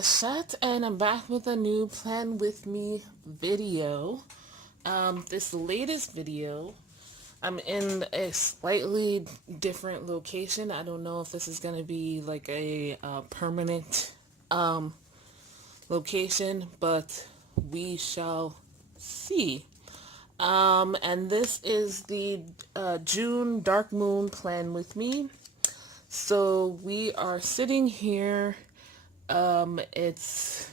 Lachette, and I'm back with a new Plan With Me video. This latest video, I'm in a slightly different location. I don't know if this is going to be like a permanent location, but we shall see. And this is the June Dark Moon Plan With Me. So we are sitting here. It's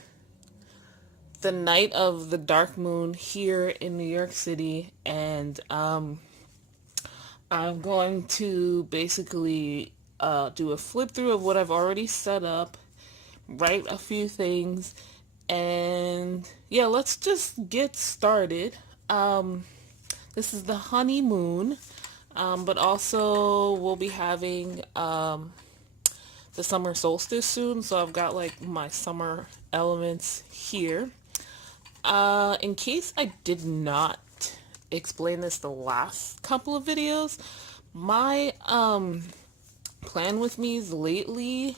the night of the dark moon here in New York City, and I'm going to basically do a flip through of what I've already set up, write a few things, and yeah, let's just get started. This is the honeymoon, but also we'll be having the summer solstice soon, so I've got like my summer elements here. In case I did not explain this the last couple of videos, my plan with me's lately,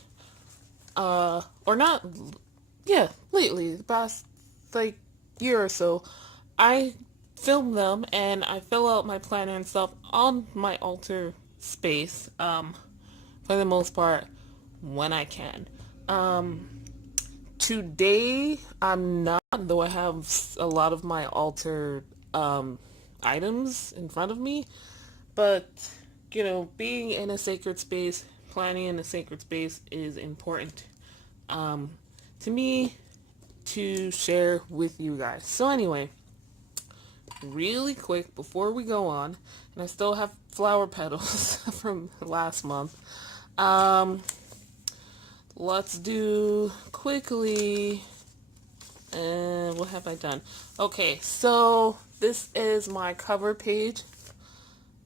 or not, yeah, lately, the past like year or so, I film them and I fill out my planner and stuff on my altar space, for the most part, when I can. Today I'm not, though I have a lot of my altar items in front of me, but you know, being in a sacred space, planning in a sacred space is important to me to share with you guys. So anyway, really quick before we go on, and I still have flower petals from last month. Let's do quickly, what have I done? Okay, so this is my cover page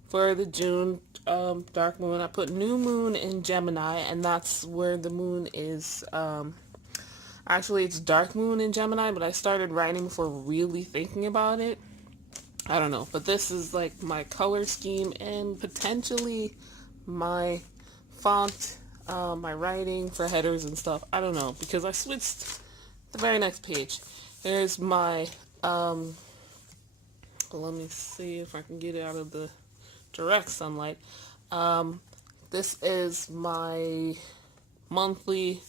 for the June dark moon. I put new moon in Gemini, and that's where the moon is. Actually, it's dark moon in Gemini, but I started writing before really thinking about it. I don't know, but this is like my color scheme and potentially my font, my writing for headers and stuff. I don't know, because I switched the very next page. There's my, let me see if I can get it out of the direct sunlight. This is my monthly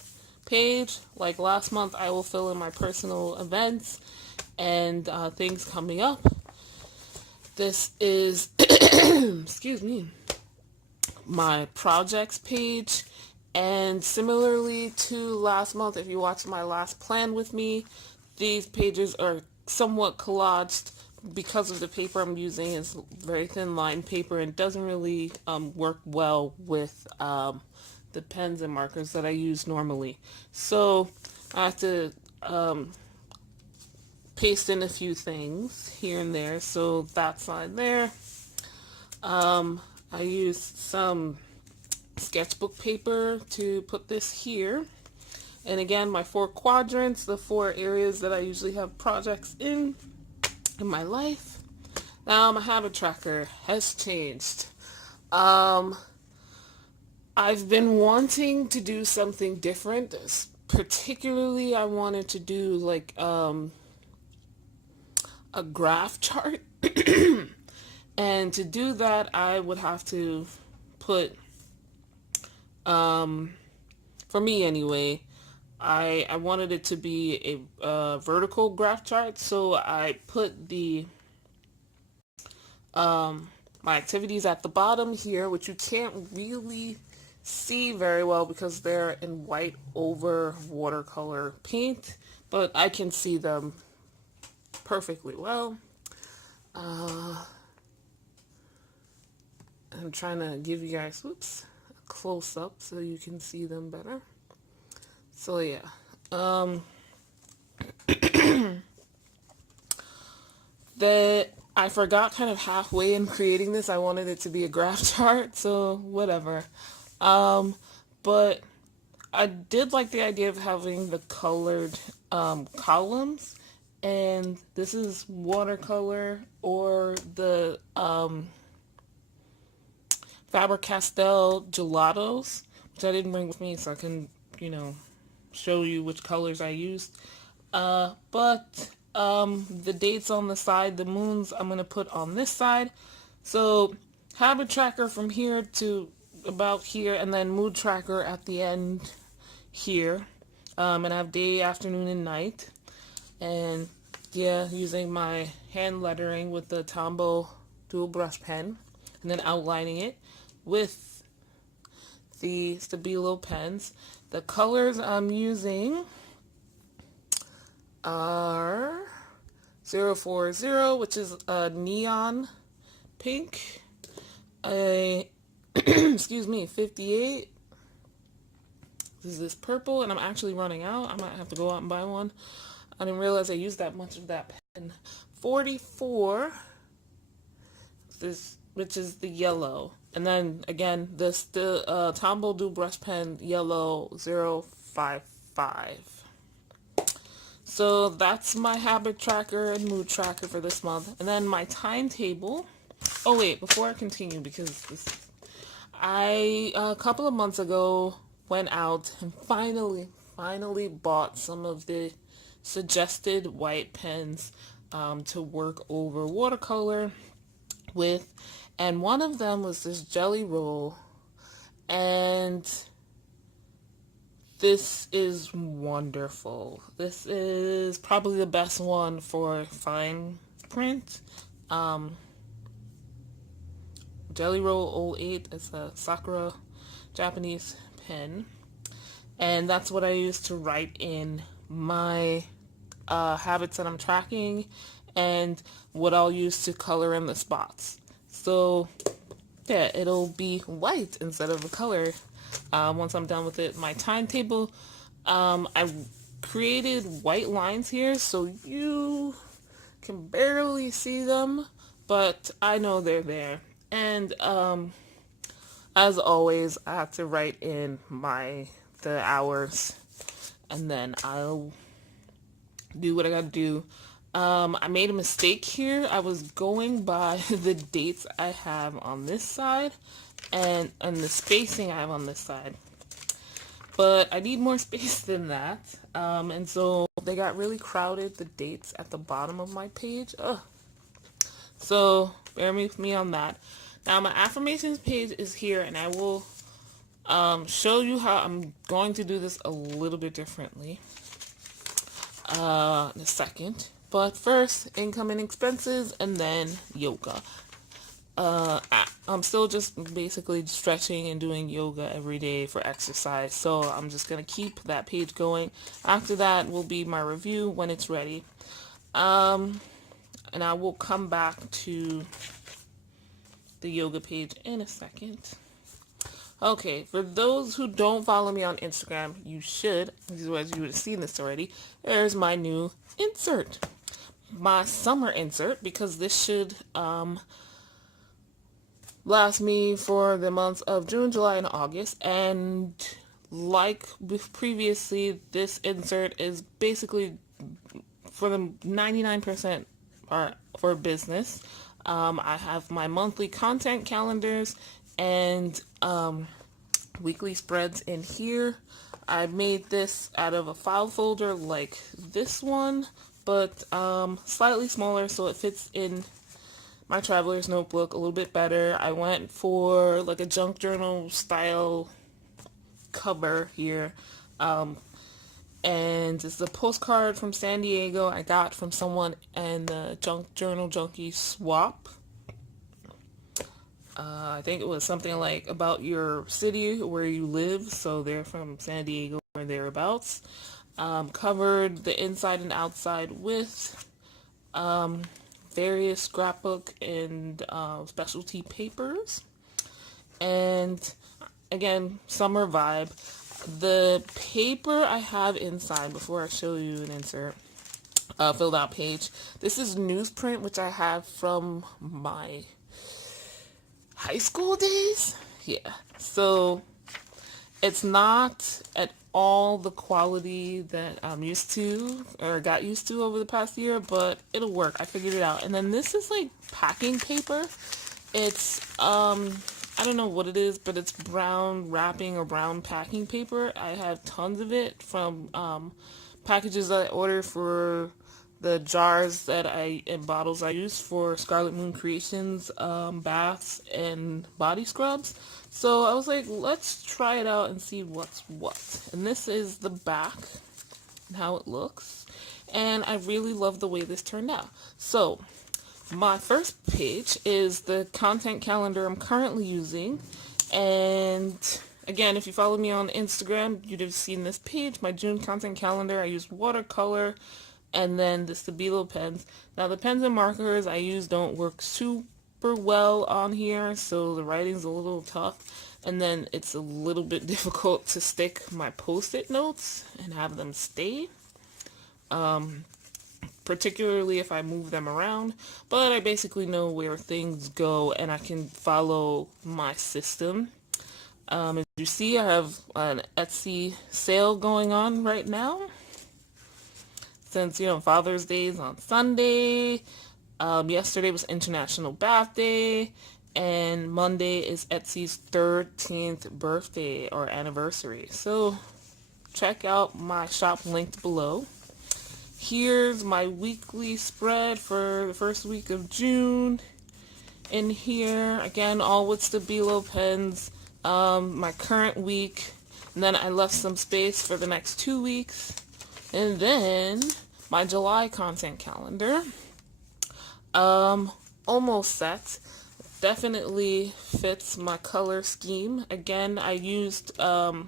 page. Like last month, I will fill in my personal events and things coming up. This is, excuse me, my projects page, and similarly to last month, if you watched my last plan with me, these pages are somewhat collaged because of the paper I'm using. Is very thin line paper and doesn't really work well with the pens and markers that I use normally. So I have to paste in a few things here and there. So that side there. I used some sketchbook paper to put this here. And again, my 4 quadrants, the 4 areas that I usually have projects in my life. Now my habit tracker has changed. I've been wanting to do something different. Particularly, I wanted to do like a graph chart. And to do that, I would have to put, for me anyway, I wanted it to be a vertical graph chart, so I put the my activities at the bottom here, which you can't really see very well because they're in white over watercolor paint, but I can see them perfectly well. I'm trying to give you guys, a close up so you can see them better. So yeah, I forgot kind of halfway in creating this. I wanted it to be a graph chart, so whatever. But I did like the idea of having the colored columns, and this is watercolor or the Faber-Castell gelatos, which I didn't bring with me, so I can, you know, show you which colors I used. But the dates on the side, the moons, I'm going to put on this side. So habit tracker from here to about here, and then mood tracker at the end here. And I have day, afternoon, and night. And yeah, using my hand lettering with the Tombow Dual Brush pen, and then outlining it with the Stabilo pens. The colors I'm using are 040, which is a neon pink, a excuse me, 58. This is this purple, and I'm actually running out. I might have to go out and buy one. I didn't realize I used that much of that pen. 44, this, which is the yellow. And then again, this the Tombow Dual Brush pen, yellow 055. So that's my habit tracker and mood tracker for this month. And then my timetable. Oh wait, before I continue, because I a couple of months ago went out and finally bought some of the suggested white pens to work over watercolor with, and one of them was this Jelly Roll, and this is wonderful. This is probably the best one for fine print. Jelly Roll 08 is a Sakura Japanese pen, and that's what I use to write in my habits that I'm tracking, and what I'll use to color in the spots. So yeah, it'll be white instead of a color once I'm done with it. My timetable, I created white lines here so you can barely see them, but I know they're there. And as always, I have to write in the hours, and then I'll do what I gotta do. I made a mistake here. I was going by the dates I have on this side and the spacing I have on this side, but I need more space than that, and so they got really crowded, the dates at the bottom of my page. So bear with me on that. Now my affirmations page is here, and I will show you how I'm going to do this a little bit differently in a second. But first, income and expenses, and then yoga. I'm still just basically stretching and doing yoga every day for exercise, so I'm just going to keep that page going. After that will be my review when it's ready. And I will come back to the yoga page in a second. Okay, for those who don't follow me on Instagram, you should, otherwise you would have seen this already. There's my new insert. My summer insert, because this should last me for the months of June, July, and August. And like previously, this insert is basically for the 99% for business. I have my monthly content calendars and weekly spreads in here. I made this out of a file folder like this one, but slightly smaller, so it fits in my traveler's notebook a little bit better. I went for like a junk journal style cover here, and it's a postcard from San Diego I got from someone in the junk journal junkie swap. I think it was something like about your city where you live, so they're from San Diego or thereabouts. Covered the inside and outside with various scrapbook and specialty papers. And again, summer vibe. The paper I have inside, before I show you an insert, filled out page. This is newsprint, which I have from my high school days. Yeah, so it's not at all the quality that I'm used to or got used to over the past year, but it'll work. I figured it out. And then this is like packing paper. It's I don't know what it is, but it's brown wrapping or brown packing paper. I have tons of it from packages that I order for the jars and bottles I use for Scarlet Moon Creations baths and body scrubs. So I was like, let's try it out and see what's what. And this is the back and how it looks. And I really love the way this turned out. So my first page is the content calendar I'm currently using. And again, if you follow me on Instagram, you'd have seen this page, my June content calendar. I use watercolor and then the Stabilo pens. Now the pens and markers I use don't work super well on here, so the writing's a little tough. And then it's a little bit difficult to stick my post-it notes and have them stay. Particularly if I move them around, but I basically know where things go and I can follow my system. As you see, I have an Etsy sale going on right now. Since, Father's Day is on Sunday, yesterday was International Bath Day, and Monday is Etsy's 13th birthday or anniversary. So check out my shop linked below. Here's my weekly spread for the first week of June. In here, again, all with Stabilo pens. My current week. And then I left some space for the next 2 weeks. And then my July content calendar. Almost set. Definitely fits my color scheme. Again, I used, what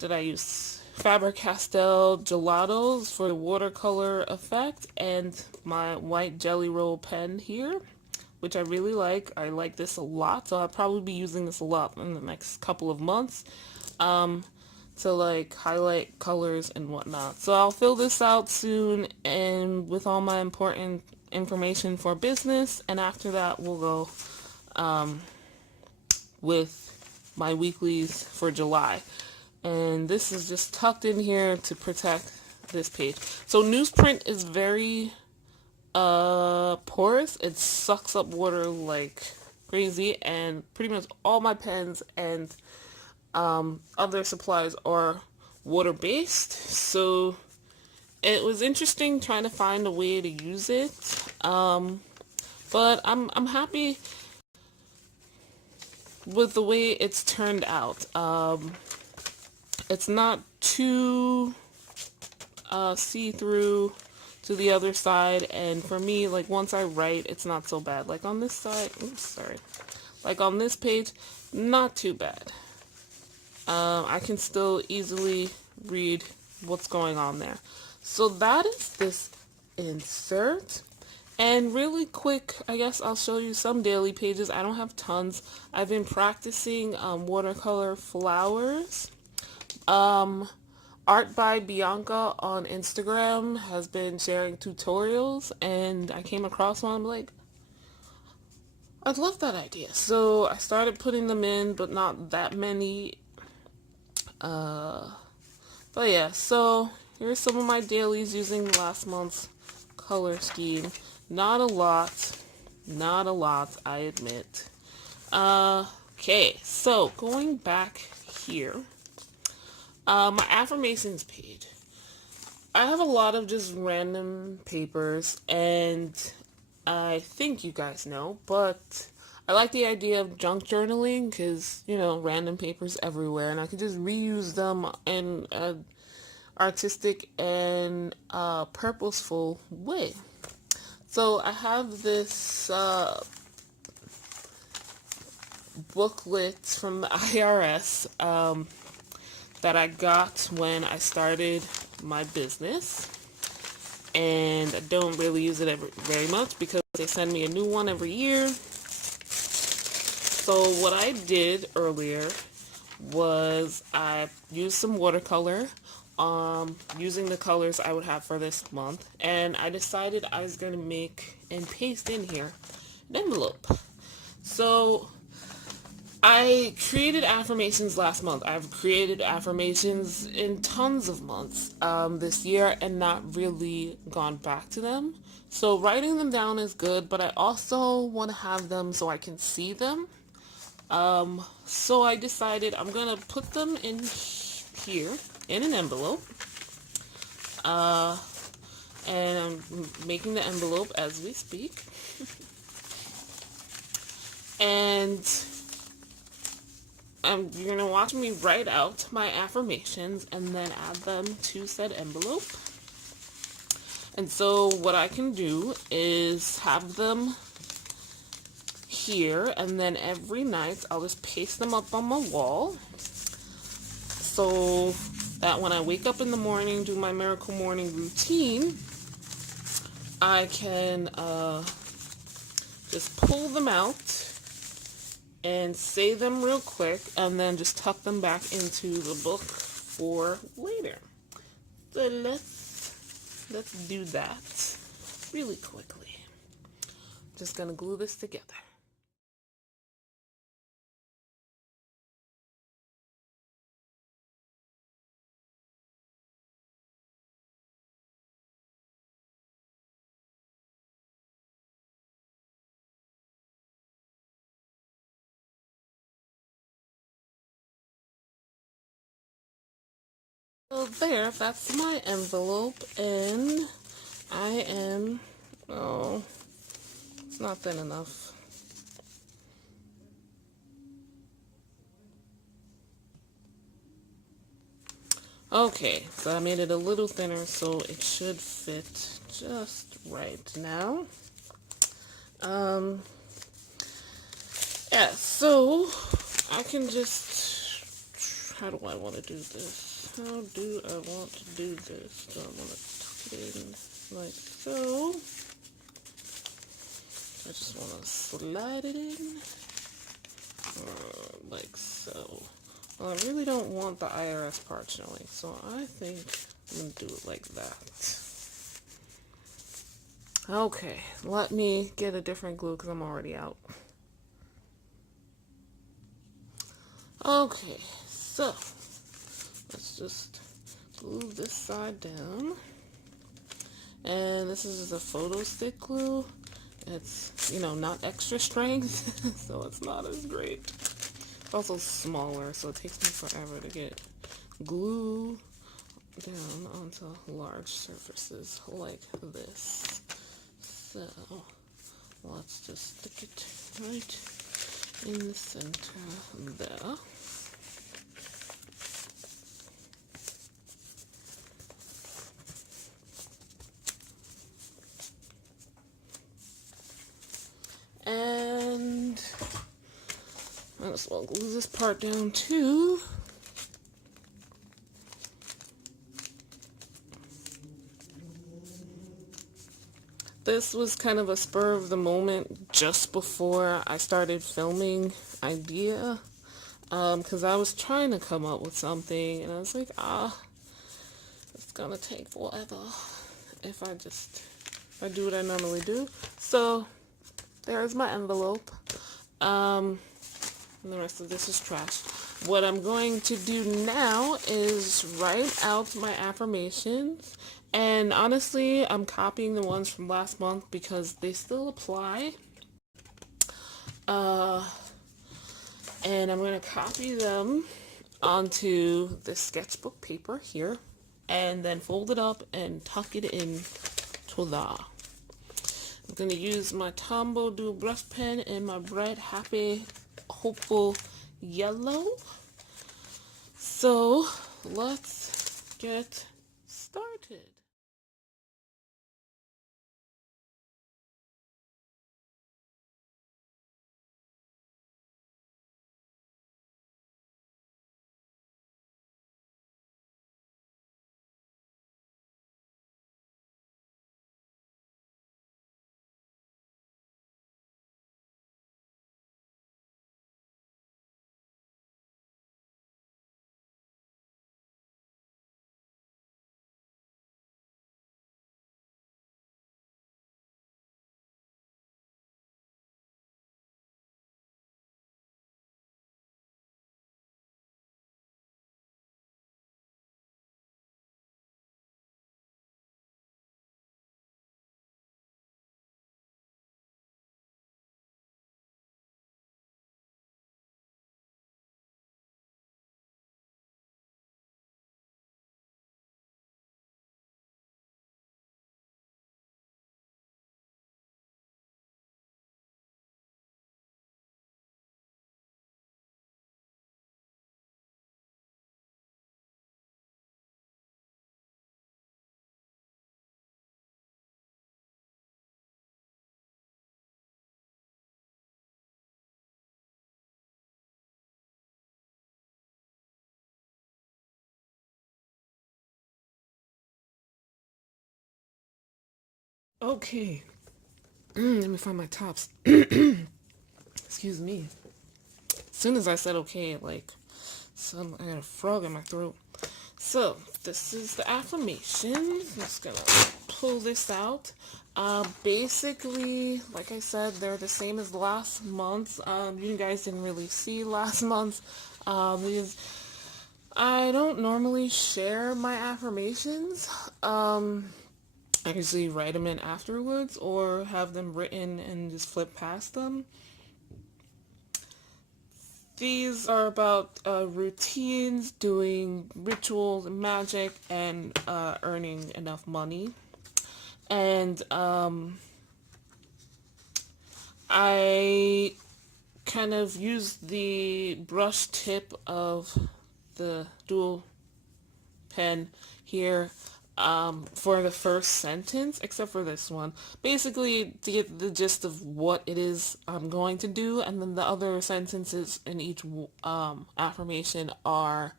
did I use? Faber-Castell gelatos for the watercolor effect, and my white jelly roll pen here, which I really like. I like this a lot, so I'll probably be using this a lot in the next couple of months to like highlight colors and whatnot. So I'll fill this out soon and with all my important information for business, and after that we'll go with my weeklies for July. And this is just tucked in here to protect this page. So newsprint is very porous. It sucks up water like crazy, and pretty much all my pens and other supplies are water-based. So it was interesting trying to find a way to use it. But I'm happy with the way it's turned out. It's not too see-through to the other side, and for me, like, once I write, it's not so bad. Like on this side, oops, sorry. Like on this page, not too bad. I can still easily read what's going on there. So that is this insert. And really quick, I guess I'll show you some daily pages. I don't have tons. I've been practicing watercolor flowers. Art by Bianca on Instagram has been sharing tutorials, and I came across one. I'm like, I'd love that idea. So I started putting them in, but not that many. But yeah, so here's some of my dailies using last month's color scheme. Not a lot, I admit. Okay, so going back here. My affirmations page. I have a lot of just random papers, and I think you guys know, but I like the idea of junk journaling because, random papers everywhere, and I can just reuse them in an artistic and purposeful way. So I have this booklet from the IRS that I got when I started my business, and I don't really use it very much because they send me a new one every year. So what I did earlier was I used some watercolor, using the colors I would have for this month, and I decided I was going to make and paste in here an envelope. So I created affirmations last month. I've created affirmations in tons of months this year and not really gone back to them. So writing them down is good, but I also want to have them so I can see them. So I decided I'm gonna put them in here in an envelope. And I'm making the envelope as we speak. And you're gonna watch me write out my affirmations and then add them to said envelope. And so what I can do is have them here, and then every night I'll just paste them up on my wall so that when I wake up in the morning, do my miracle morning routine, I can just pull them out and say them real quick and then just tuck them back into the book for later. So let's do that really quickly. Just gonna glue this together. So there, that's my envelope, and I am, oh, it's not thin enough. Okay, so I made it a little thinner so it should fit just right now. Yeah, so I can just, how do I want to do this? How do I want to do this? Do I want to tuck it in like so? I just want to slide it in like so. Well, I really don't want the IRS part showing, so I think I'm going to do it like that. Okay, let me get a different glue because I'm already out. Okay, so let's just glue this side down. And this is a photo stick glue. It's, you know, not extra strength, so it's not as great. It's also smaller, so it takes me forever to get glue down onto large surfaces like this. So let's just stick it right in the center there. And might as well glue this part down too. This was kind of a spur of the moment just before I started filming idea, because I was trying to come up with something and I was like, it's gonna take forever if I do what I normally do. So there's my envelope. And the rest of this is trash. What I'm going to do now is write out my affirmations. And honestly, I'm copying the ones from last month because they still apply. And I'm going to copy them onto the sketchbook paper here. And then fold it up and tuck it in to the. I'm going to use my Tombow Dual Brush pen in my bright, happy, hopeful yellow. So let's get started. Okay. Let me find my tops. Excuse me. As soon as I said okay, like, I got a frog in my throat. So, this is the affirmation. I'm just gonna pull this out. Basically, like I said, they're the same as last month. You guys didn't really see last month. Because I don't normally share my affirmations. I usually write them in afterwards or have them written and just flip past them. These are about routines, doing rituals and magic, and earning enough money. And I kind of used the brush tip of the dual pen here for the first sentence, except for this one. Basically, to get the gist of what it is I'm going to do, and then the other sentences in each affirmation are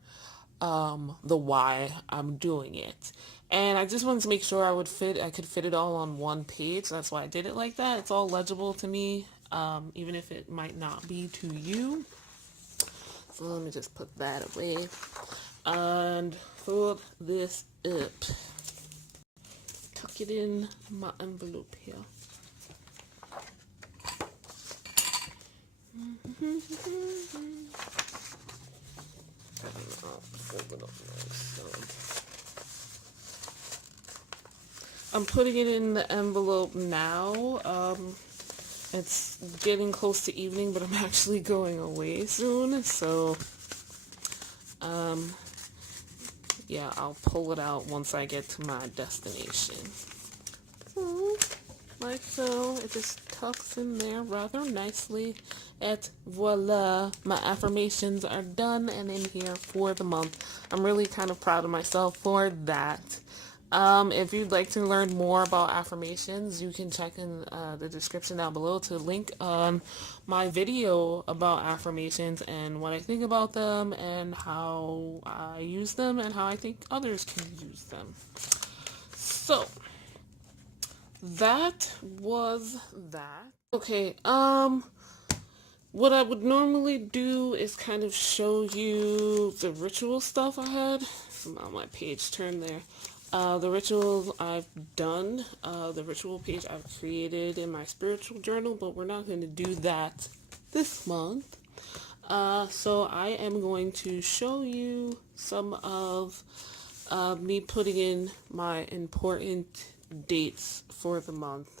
the why I'm doing it. And I just wanted to make sure I could fit it all on one page. That's why I did it like that. It's all legible to me, even if it might not be to you. So let me just put that away and fold this up. Tuck it in my envelope here. I'm putting it in the envelope now. It's getting close to evening, but I'm actually going away soon, so yeah, I'll pull it out once I get to my destination. So, like so, it just tucks in there rather nicely. Et voila, my affirmations are done and in here for the month. I'm really kind of proud of myself for that. If you'd like to learn more about affirmations, you can check in the description down below to link on my video about affirmations and what I think about them and how I use them and how I think others can use them. So, that was that. Okay, what I would normally do is kind of show you the ritual stuff I had. I'm on my page turn there. The rituals I've done, the ritual page I've created in my spiritual journal, but we're not going to do that this month. So I am going to show you some of me putting in my important dates for the month.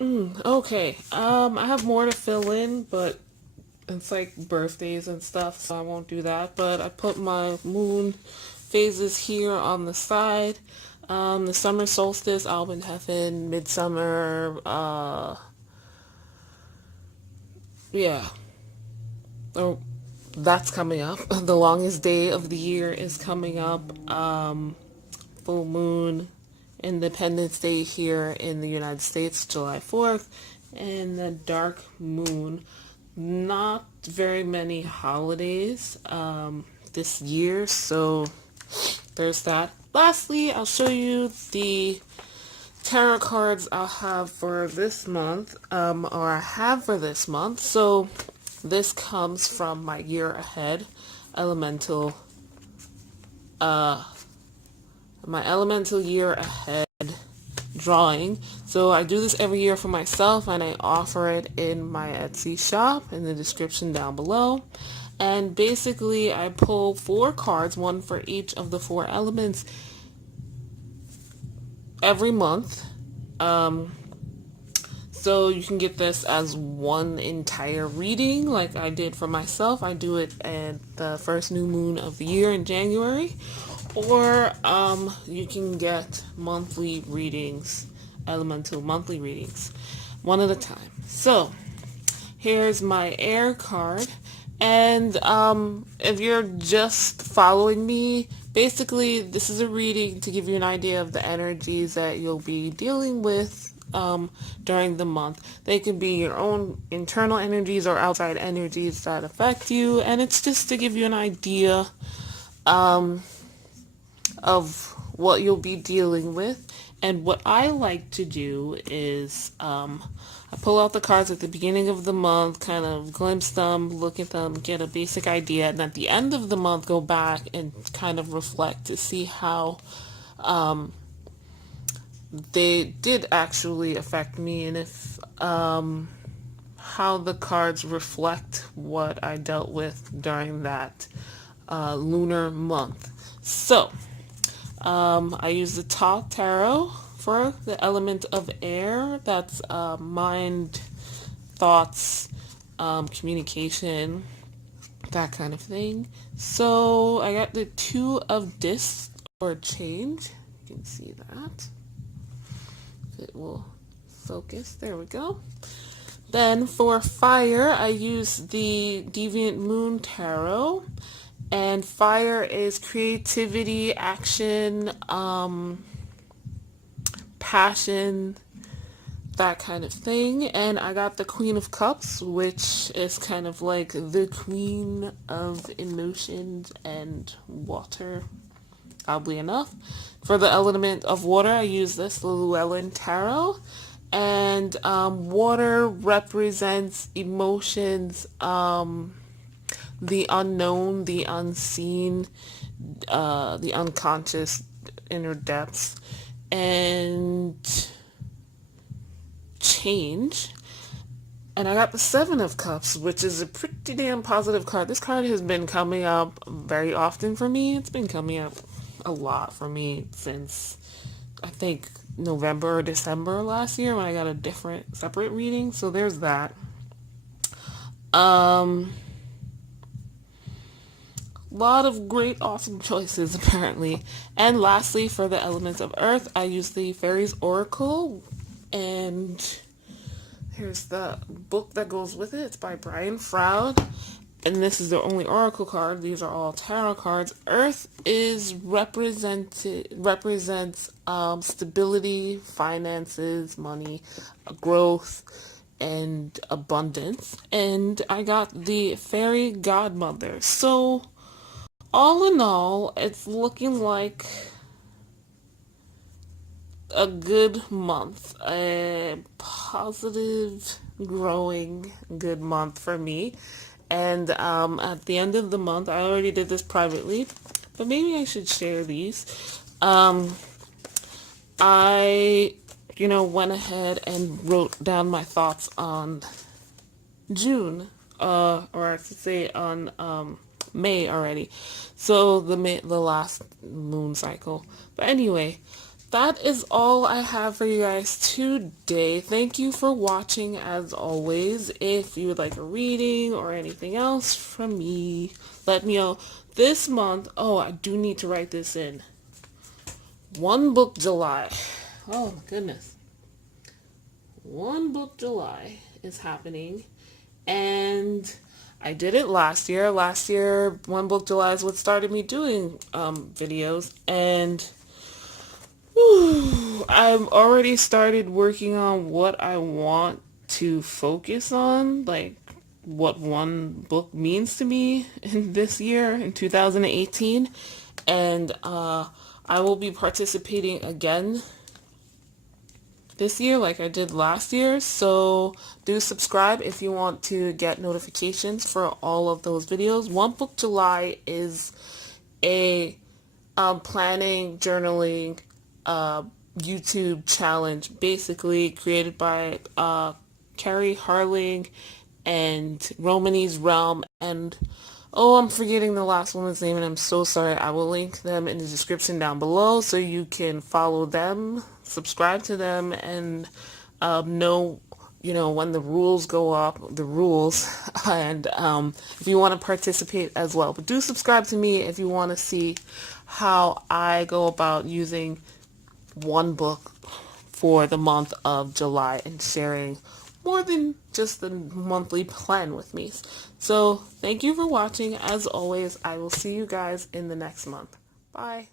Okay. I have more to fill in, but it's like birthdays and stuff, so I won't do that. But I put my moon phases here on the side. The summer solstice, Alban Heaven, midsummer, yeah. Oh, that's coming up. The longest day of the year is coming up. Full moon, Independence Day here in the United States, July 4th, and the dark moon. Not very many holidays this year, so there's that. Lastly, I'll show you the tarot cards I'll have for this month, or I have for this month. So this comes from my year ahead elemental, my elemental year ahead drawing. So I do this every year for myself, and I offer it in my Etsy shop in the description down below. And basically I pull 4 cards, one for each of the 4 elements every month. So you can get this as one entire reading like I did for myself. I do it at the first new moon of the year in January. Or you can get monthly readings, elemental monthly readings, one at a time. So here's my air card. And if you're just following me, basically this is a reading to give you an idea of the energies that you'll be dealing with during the month. They could be your own internal energies or outside energies that affect you, and it's just to give you an idea of what you'll be dealing with. And what I like to do is I pull out the cards at the beginning of the month, kind of glimpse them, look at them, get a basic idea, and at the end of the month go back and kind of reflect to see how they did actually affect me, and if how the cards reflect what I dealt with during that lunar month. So I use the Top Tarot for the element of air. That's mind, thoughts, communication, that kind of thing. So I got the 2 of discs, or change. You can see that. It will focus. There we go. Then for fire, I use the Deviant Moon Tarot. And fire is creativity, action, passion, that kind of thing. And I got the Queen of Cups, which is kind of like the queen of emotions and water, oddly enough. For the element of water, I use this, the Llewellyn Tarot. And water represents emotions, the unknown, the unseen, the unconscious inner depths, and change. And I got the 7 of Cups, which is a pretty damn positive card. This card has been coming up very often for me. It's been coming up a lot for me since, I think, November or December last year when I got a different, separate reading. So there's that. Lot of great, awesome choices, apparently. And lastly, for the elements of earth, I use the Fairies Oracle. And here's the book that goes with it. It's by Brian Froud. And this is the only oracle card. These are all tarot cards. Earth is represents stability, finances, money, growth, and abundance. And I got the Fairy Godmother. So all in all, it's looking like a good month, a positive, growing, good month for me. And at the end of the month, I already did this privately, but maybe I should share these. I, went ahead and wrote down my thoughts on June, or I should say on May already. So the last moon cycle. But anyway, that is all I have for you guys today. Thank you for watching as always. If you would like a reading or anything else from me, let me know. This month, oh, I do need to write this in. One Book July. Oh my goodness. One Book July is happening. And I did it last year. Last year, One Book July is what started me doing videos. And I've already started working on what I want to focus on, like what one book means to me in this year, in 2018. And I will be participating again this year like I did last year. So do subscribe if you want to get notifications for all of those videos. One Book July is a planning, journaling, YouTube challenge, basically created by Carrie Harling and Romany's Realm, and oh, I'm forgetting the last woman's name, and I'm so sorry. I will link them in the description down below so you can follow them, subscribe to them, and know, you know, when the rules go up, the rules, and if you want to participate as well. But do subscribe to me if you want to see how I go about using one book for the month of July and sharing more than just the monthly plan with me. So thank you for watching. As always, I will see you guys in the next month. Bye.